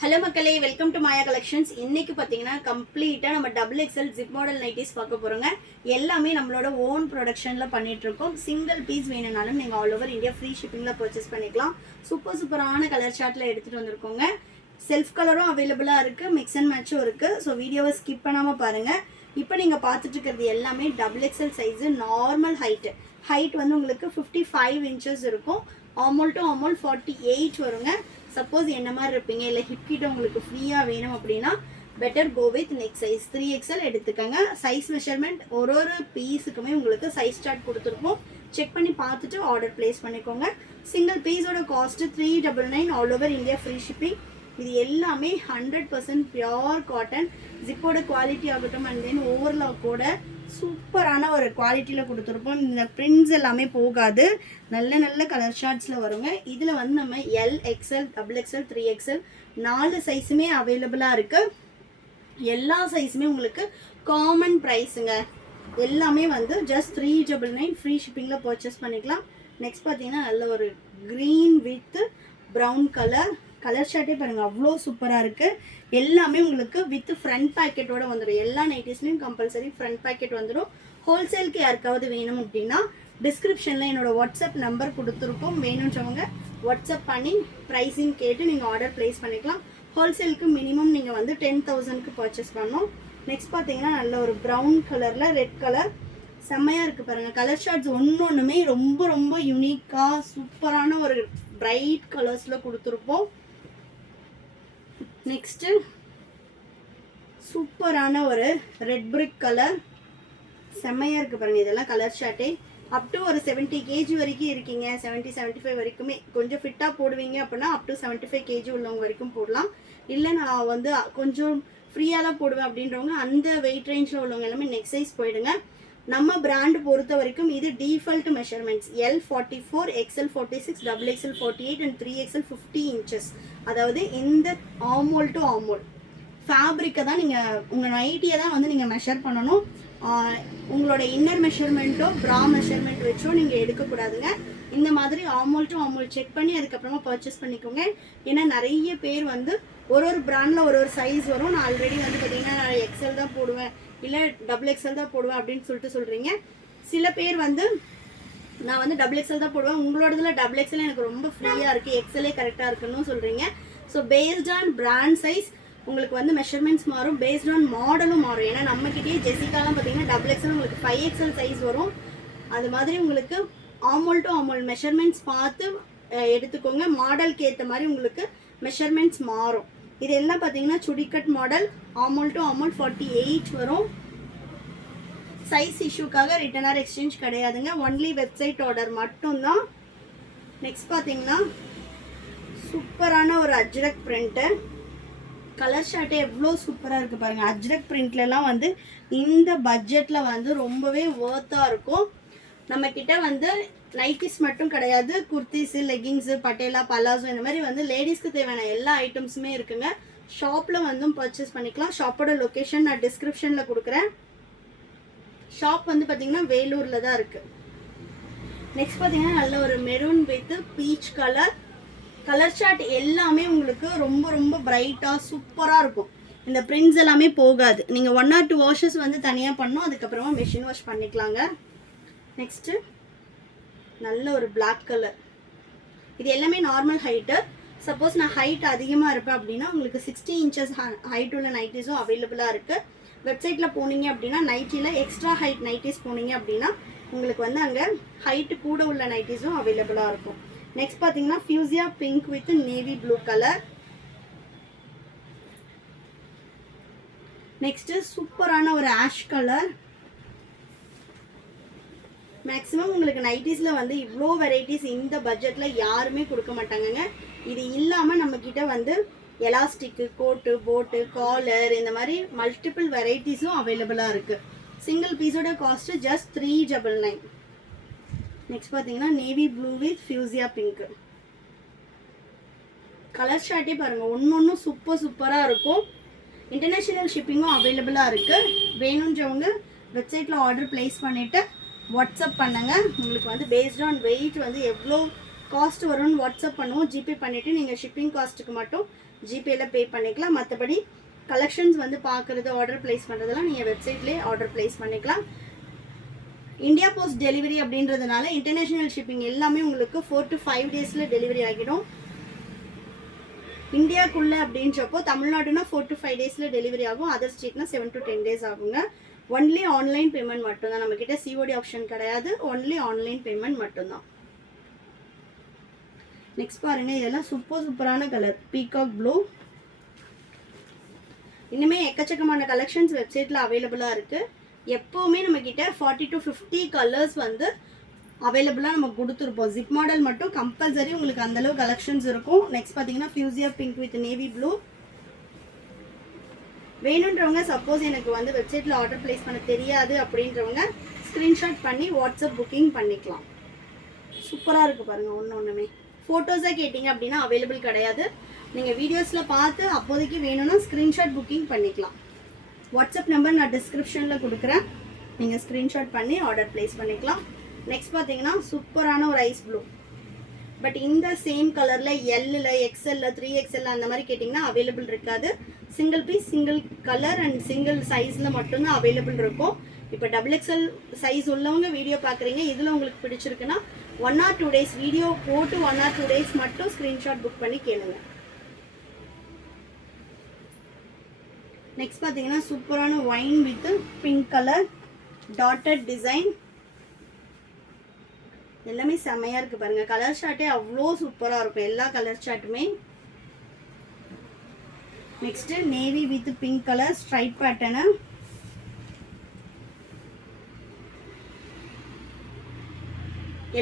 Hello மக்களே, welcome to Maya collections. இன்னைக்கு பார்த்தீங்கன்னா கம்ப்ளீட்டாக நம்ம double XL zip model nighties பார்க்க போகிறோங்க. எல்லாமே நம்மளோட ஓன் ப்ரொடக்ஷனில் பண்ணிகிட்ருக்கோம். சிங்கிள் பீஸ் வேணும்னாலும் நீங்கள் ஆல் ஓவர் இந்தியா ஃப்ரீ ஷிப்பிங்கில் பர்ச்சேஸ் பண்ணிக்கலாம். சூப்பரான கலர் சார்ட்டில் எடுத்துகிட்டு வந்திருக்கோங்க. செல்ஃப் கலரும் அவைலபிளாக இருக்குது, மிக்ஸ் அண்ட் மேட்சும் இருக்குது. ஸோ வீடியோவை ஸ்கிப் பண்ணாமல் பாருங்கள். இப்போ நீங்கள் பார்த்துட்டு இருக்கிறது எல்லாமே double XL size, normal height வந்து உங்களுக்கு 55 இன்ச்சஸ் இருக்கும். ஆமோல் டு ஆமோல் 48 வருங்க. சப்போஸ் என்ன மாதிரி இருப்பீங்க, இல்லை ஹிப் கிட்ட உங்களுக்கு ஃப்ரீயாக வேணும் அப்படின்னா better go with neck size 3XL எடுத்துக்கோங்க. சைஸ் மெஷர்மெண்ட் ஒரு பீஸுக்குமே உங்களுக்கு சைஸ் சார்ட் கொடுத்துருப்போம். செக் பண்ணி பார்த்துட்டு ஆர்டர் பிளேஸ் பண்ணிக்கோங்க. சிங்கிள் பீஸோட cost 399, all over India free shipping. இது எல்லாமே 100% பியோர் காட்டன். ஜிப்போட குவாலிட்டி ஆகட்டும், அண்ட் தென் ஓவர்லாக்கோட சூப்பரான ஒரு குவாலிட்டியில் கொடுத்துருப்போம். இந்த பிரிண்ட்ஸ் எல்லாமே போகாது, நல்ல கலர் ஷார்ட்ஸில் வருங்க. இதில் வந்து நம்ம L, XL, double XL, 3XL 4 சைஸுமே அவைலபிளாக இருக்குது. எல்லா சைஸுமே உங்களுக்கு காமன் ப்ரைஸுங்க. எல்லாமே வந்து ஜஸ்ட் 399 ஃப்ரீ ஷிப்பிங்கில் பர்ச்சேஸ் பண்ணிக்கலாம். நெக்ஸ்ட் பார்த்தீங்கன்னா நல்ல ஒரு க்ரீன் வித் ப்ரௌன் கலர் ஷர்ட்டே பாருங்கள், அவ்வளோ சூப்பராக இருக்குது. எல்லாமே உங்களுக்கு வித் ஃப்ரண்ட் பேக்கெட்டோட வந்துடும். எல்லா நைட்டிஸ்லையும் கம்பல்சரி ஃப்ரண்ட் பேக்கெட் வந்துடும். ஹோல்சேலுக்கு யாருக்காவது வேணும் அப்படின்னா டிஸ்கிரிப்ஷனில் என்னோட வாட்ஸ்அப் நம்பர் கொடுத்துருக்கோம். வேணுன்றவங்க வாட்ஸ்அப் பண்ணி ப்ரைஸிங் கேட்டு நீங்கள் ஆர்டர் ப்ளேஸ் பண்ணிக்கலாம். ஹோல்சேலுக்கு மினிமம் நீங்கள் வந்து 10,000க்கு பர்ச்சேஸ் பண்ணணும். நெக்ஸ்ட் பார்த்தீங்கன்னா நல்ல ஒரு ப்ரௌன் கலரில் ரெட் கலர் செம்மையாக இருக்குது பாருங்கள். கலர் ஷார்ட்ஸ் ஒன்றுமே ரொம்ப யூனிக்காக சூப்பரான ஒரு பிரைட் கலர்ஸில் கொடுத்துருப்போம். நெக்ஸ்ட்டு சூப்பரான ஒரு ரெட் பிரிக் கலர் செம்மையாக இருக்குது பாருங்கள். இதெல்லாம் கலர் ஷார்ட்டே. அப் டு ஒரு 70 kg வரைக்கும் இருக்கீங்க, 70-75 வரைக்குமே கொஞ்சம் ஃபிட்டாக போடுவீங்க அப்படின்னா அப் டு 75 kg உள்ளவங்க வரைக்கும் போடலாம். இல்லை நான் வந்து கொஞ்சம் ஃப்ரீயாக தான் போடுவேன் அப்படின்றவங்க அந்த வெயிட் ரேஞ்சில் உள்ளவங்க எல்லாமே நெக் சைஸ் போயிடுங்க. நம்ம பிராண்டு பொறுத்த வரைக்கும் இது default measurements L 44, XL 46, XXL 48 and 3XL 50 inches. அதாவது இந்த ஆமோல் டு ஆமோல் ஃபேப்ரிக்கை தான் நீங்கள் உங்கள் நைட்டியை தான் வந்து நீங்கள் மெஷர் பண்ணணும். உங்களோட இன்னர் மெஷர்மெண்ட்டோ ப்ரா மெஷர்மெண்ட் வச்சோ நீங்கள் எடுக்கக்கூடாதுங்க. இந்த மாதிரி ஆமோல் டு ஆமோல் செக் பண்ணி அதுக்கப்புறமா பர்ச்சேஸ் பண்ணிக்கோங்க. ஏன்னா நிறைய பேர் வந்து ஒரு பிராண்டில் ஒரு சைஸ் வரும். நான் ஆல்ரெடி வந்து பார்த்தீங்கன்னா நான் எக்ஸல் தான் போடுவேன், இல்லை டபுள் எக்ஸ்எல் தான் போடுவேன் அப்படின்னு சொல்கிறீங்க. சில பேர் வந்து நான் வந்து டபுள் எக்ஸ்எல் தான் போடுவேன், உங்களோடதுல டபுள் எக்ஸ்எல் எனக்கு ரொம்ப ஃப்ரீயாக இருக்குது, எக்ஸ்எல்லே கரெக்டாக இருக்குன்னு சொல்கிறீங்க. So based on brand size உங்களுக்கு வந்து மெஷர்மெண்ட்ஸ் மாறும், பேஸ்ட் ஆன் மாடலும் மாறும். ஏன்னா நம்மக்கிட்டே ஜெசிகாலாம் பார்த்தீங்கன்னா டபுள் எக்ஸ்எல் உங்களுக்கு 5XL சைஸ் வரும். அது மாதிரி உங்களுக்கு ஆமோல் டு ஆமோல் மெஷர்மெண்ட்ஸ் பார்த்து எடுத்துக்கோங்க. மாடலுக்கு ஏற்ற மாதிரி உங்களுக்கு மெஷர்மெண்ட்ஸ் மாறும். இது எல்லாம் பார்த்தீங்கன்னா சுடிக்கட் மாடல், ஆமோல் டு ஆமோல் 48 வரும். சைஸ் இஷ்யூக்காக ரிட்டர்ன் ஆர் எக்ஸ்சேஞ்ச் கிடையாதுங்க, ஒன்லி வெப்சைட் ஆர்டர் மட்டும்தான். நெக்ஸ்ட் பார்த்தீங்கன்னா சூப்பரான ஒரு அஜ்ரக் பிரிண்ட்டு. கலர் ஷார்ட்டே எவ்வளோ சூப்பராக இருக்குது பாருங்கள். அஜ்ரக் பிரிண்ட்லலாம் வந்து இந்த பட்ஜெட்டில் வந்து ரொம்பவே ஒர்த்தாக இருக்கும். நம்மக்கிட்ட வந்து நைட்டிஸ் மட்டும் கிடையாது, குர்த்திஸு, லெகிங்ஸு, பட்டேலா, பலாசோ இந்த மாதிரி வந்து லேடிஸ்க்கு தேவையான எல்லா ஐட்டம்ஸுமே இருக்குங்க. ஷாப்பில் வந்து பர்ச்சேஸ் பண்ணிக்கலாம். ஷாப்போட லொக்கேஷன் நான் டிஸ்கிரிப்ஷனில் கொடுக்குறேன். ஷாப் வந்து பார்த்திங்கன்னா வேலூரில் தான் இருக்குது. நெக்ஸ்ட் பார்த்திங்கன்னா நல்ல ஒரு maroon with peach colour short எல்லாமே உங்களுக்கு ரொம்ப பிரைட்டாக சூப்பராக இருக்கும். இந்த பிரிண்ட்ஸ் எல்லாமே போகாது. நீங்கள் 1 or 2 வாஷஸ் வந்து தனியாக பண்ணணும், அதுக்கப்புறமா மெஷின் வாஷ் பண்ணிக்கலாங்க. நெக்ஸ்ட்டு நல்ல ஒரு பிளாக் கலர். இது எல்லாமே நார்மல் ஹைட்டு. சப்போஸ் நான் ஹைட் அதிகமாக இருப்பேன் அப்படின்னா உங்களுக்கு 60 இன்ச்சஸ் ஹைட் உள்ள நைட்டிஸும் அவைலபிளாக இருக்குது. வெப்சைட்டில் போனீங்க அப்படின்னா நைட்டியில் எக்ஸ்ட்ரா ஹைட் நைட்டிஸ் போனீங்க அப்படின்னா உங்களுக்கு வந்து அங்கே ஹைட்டு கூட உள்ள நைட்டிஸும் அவைலபிளாக இருக்கும். நெக்ஸ்ட் பார்த்தீங்கன்னா fuchsia pink with navy blue colour. Next சூப்பரான ஒரு ஆஷ் கலர். மேக்ஸிமம் உங்களுக்கு நைட்டிஸில் வந்து இவ்வளோ வெரைட்டிஸ் இந்த பட்ஜெட்டில் யாருமே கொடுக்க மாட்டாங்கங்க. இது இல்லாமல் நம்மக்கிட்ட வந்து எலாஸ்டிக்கு, கோட்டு, போட்டு, காலர் இந்த மாதிரி மல்டிபிள் வெரைட்டிஸும் அவைலபிளாக இருக்குது. சிங்கிள் பீஸோட காஸ்ட்டு ஜஸ்ட் 399. நெக்ஸ்ட் பார்த்தீங்கன்னா navy blue with fuchsia pink. Colour ஷார்ட்டே பாருங்கள், ஒன்றும் சூப்பராக இருக்கும். இன்டர்நேஷ்னல் ஷிப்பிங்கும் அவைலபிளாக இருக்குது. வேணுன்றவங்க வெப்சைட்டில் ஆர்டர் ப்ளேஸ் பண்ணிவிட்டு வாட்ஸ்அப் பண்ணுங்கள். உங்களுக்கு வந்து பேஸ்ட் ஆன் வெயிட் வந்து எவ்வளோ காஸ்ட் வரும்னு வாட்ஸ்அப் பண்ணுவோம். ஜிபே பண்ணிவிட்டு நீங்கள் ஷிப்பிங் காஸ்ட்டுக்கு மட்டும் ஜிபேல பே பண்ணிக்கலாம். மற்றபடி கலெக்ஷன்ஸ் வந்து பார்க்குறது ஆர்டர் ப்ளேஸ் பண்ணுறதெல்லாம் நீங்கள் வெப்சைட்லேயே ஆர்டர் ப்ளேஸ் பண்ணிக்கலாம். இந்தியா போஸ்ட் டெலிவரி அப்படின்றதுனால இன்டர்நேஷ்னல் ஷிப்பிங் எல்லாமே உங்களுக்கு 4 to 5 டேஸில் டெலிவரி ஆகிடும். இந்தியாக்குள்ளே அப்படின்றப்போ தமிழ்நாடுனா 4 to 5 டேஸில் டெலிவரி ஆகும். அதர் ஸ்டேட்னா 7 to 10 டேஸ் ஆகுங்க. ஒன்லி ஆன்லைன் பேமெண்ட் மட்டும்தான், நம்மக்கிட்ட சிஓடி ஆப்ஷன் கிடையாது. ஒன்லி ஆன்லைன் பேமெண்ட் மட்டும்தான். நெக்ஸ்ட் பாருங்க, இதெல்லாம் சூப்பரான கலர் பீகாக் ப்ளூ. இன்னுமே எக்கச்சக்கமான கலெக்ஷன்ஸ் வெப்சைட்டில் அவைலபிளாக இருக்குது. எப்போவுமே நம்மக்கிட்ட 40 to 50 கலர்ஸ் வந்து அவைலபிளாக நம்ம கொடுத்துருப்போம். ஜிப் மாடல் மட்டும் கம்பல்சரி உங்களுக்கு அந்தளவு கலெக்ஷன்ஸ் இருக்கும். நெக்ஸ்ட் பார்த்தீங்கன்னா fuchsia pink with navy blue. வேணுன்றவங்க சப்போஸ் எனக்கு வந்து வெப்சைட்டில் ஆர்டர் ப்ளேஸ் பண்ண தெரியாது அப்படின்றவங்க ஸ்க்ரீன்ஷாட் பண்ணி வாட்ஸ்அப் புக்கிங் பண்ணிக்கலாம். சூப்பராக இருக்குது பாருங்கள். ஒன்றுமே ஃபோட்டோஸாக கேட்டிங்க அப்படின்னா அவைலபிள் கிடையாது. நீங்கள் வீடியோஸில் பார்த்து அப்போதைக்கு வேணும்னா ஸ்க்ரீன்ஷாட் புக்கிங் பண்ணிக்கலாம். வாட்ஸ்அப் நம்பர் நான் டிஸ்கிரிப்ஷனில் கொடுக்குறேன், நீங்கள் ஸ்க்ரீன்ஷாட் பண்ணி ஆர்டர் ப்ளேஸ் பண்ணிக்கலாம். நெக்ஸ்ட் பார்த்தீங்கன்னா சூப்பரான ஒரு ஐஸ் ப்ளூ. பட் இந்த சேம் கலரில் எல்லில் எக்ஸ்எல்ல 3XL அந்த மாதிரி கேட்டிங்கன்னா அவைலபிள் இருக்காது. Single piece single colour and single சைஸில் மட்டும்தான் அவைலபிள் இருக்கும். இப்போ XXL சைஸ் உள்ளவங்க வீடியோ பார்க்குறீங்க, இதில் உங்களுக்கு பிடிச்சிருக்குன்னா 1 or 2 டேஸ் வீடியோ போட்டு 1 or 2 டேஸ் மட்டும் ஸ்க்ரீன்ஷாட் புக் பண்ணி கேளுங்க. நெக்ஸ்ட் பார்த்தீங்கன்னா சூப்பரான wine with pink colour dotted design. எல்லாமே செம்மையாக இருக்குது பாருங்கள். கலர் ஷார்ட்டே அவ்வளோ சூப்பராக இருக்கும் எல்லா கலர் ஷார்ட்டுமே. Next navy with pink colour stripe pattern.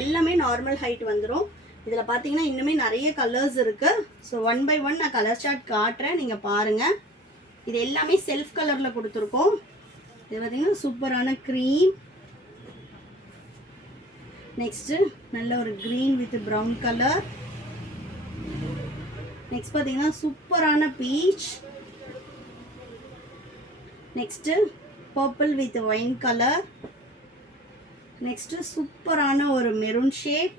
எல்லாமே நார்மல் ஹைட் வந்துடும். இதில் பார்த்தீங்கன்னா இன்னுமே நிறைய கலர்ஸ் இருக்குது. ஸோ 1 by 1 நான் கலர் சார்ட் காட்டுறேன், நீங்கள் பாருங்கள். இது எல்லாமே செல்ஃப் கலரில் கொடுத்துருக்கோம். இது பார்த்தீங்கன்னா சூப்பரான க்ரீம். நெக்ஸ்ட்டு நல்ல ஒரு green with brown colour. Next பார்த்தீங்கன்னா சூப்பரான beach. Next purple with wine colour. Next சூப்பரான ஒரு மெரூன் ஷேட்.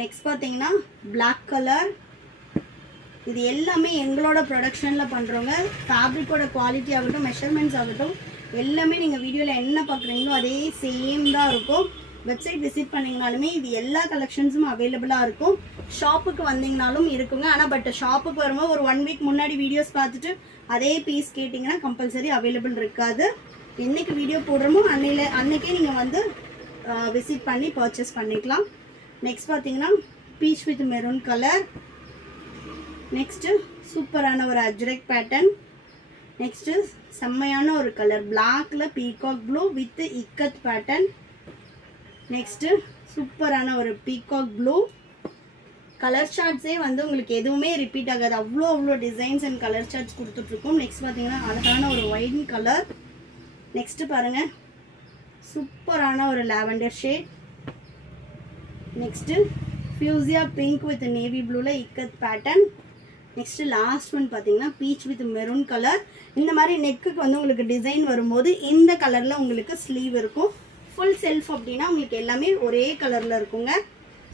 நெக்ஸ்ட் பார்த்தீங்கன்னா பிளாக் கலர். இது எல்லாமே எங்களோட ப்ரொடக்ஷனில் பண்ணுறோங்க. ஃபேப்ரிக்கோட குவாலிட்டி ஆகட்டும், மெஷர்மெண்ட்ஸ் ஆகட்டும், எல்லாமே நீங்கள் வீடியோவில் என்ன பார்க்குறீங்களோ அதே சேம் தான் இருக்கும். வெப்சைட் விசிட் பண்ணிங்கனாலுமே இது எல்லா கலெக்ஷன்ஸும் அவைலபிளாக இருக்கும். ஷாப்புக்கு வந்தீங்கனாலும் இருக்குங்க. ஆனால் பட் ஷாப்புக்கு வரும்போது ஒரு 1 வீக் முன்னாடி வீடியோஸ் பார்த்துட்டு அதே பீஸ் கேட்டிங்கன்னா கம்பல்சரி அவைலபிள் இருக்காது. என்றைக்கு வீடியோ போடுறோமோ அன்னைக்கே நீங்கள் வந்து விசிட் பண்ணி பர்ச்சேஸ் பண்ணிக்கலாம். நெக்ஸ்ட் பார்த்தீங்கன்னா peach with maroon colour. Next சூப்பரான ஒரு அஜ்ரக் பேட்டர்ன். நெக்ஸ்ட்டு செம்மையான ஒரு கலர் பிளாக்ல peacock blue with ikat pattern. Next சூப்பரான ஒரு பீகாக் ப்ளூ. கலர் சார்ட்ஸே வந்து உங்களுக்கு எதுவுமே ரிப்பீட் ஆகாது, அவ்வளோ டிசைன்ஸ் அண்ட் கலர் சார்ட்ஸ் கொடுத்துட்ருக்கோம். நெக்ஸ்ட் பார்த்தீங்கன்னா அழகான ஒரு ஒயின் கலர். நெக்ஸ்ட்டு பாருங்கள் சூப்பரான ஒரு lavender shade. Next fuchsia pink with navy ப்ளூவில் ikat pattern. Next last one பார்த்தீங்கன்னா பீச் வித் மெரூன் கலர். இந்த மாதிரி நெக்குக்கு வந்து உங்களுக்கு டிசைன் வரும்போது இந்த கலரில் உங்களுக்கு ஸ்லீவ் இருக்கும். ஃபுல் செல்ஃப் அப்படின்னா உங்களுக்கு எல்லாமே ஒரே கலரில் இருக்குங்க.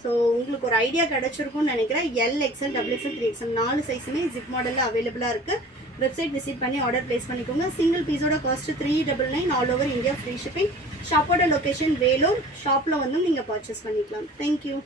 ஸோ உங்களுக்கு ஒரு ஐடியா கிடச்சிருக்கும்னு நினைக்கிறேன். LXL, XXL, 3XL 4 சைஸுமே ஜிப் மாடலில் அவைலபிளாக இருக்குது. வெப்சைட் விசிட் பண்ணி ஆர்டர் ப்ளேஸ் பண்ணிக்கோங்க. சிங்கிள் பீஸோட cost 399 all over India free shipping. ஷாப்போட லொக்கேஷன் வேலூர். ஷாப்பில் வந்து நீங்கள் பர்ச்சேஸ் பண்ணிக்கலாம். தேங்க்யூ.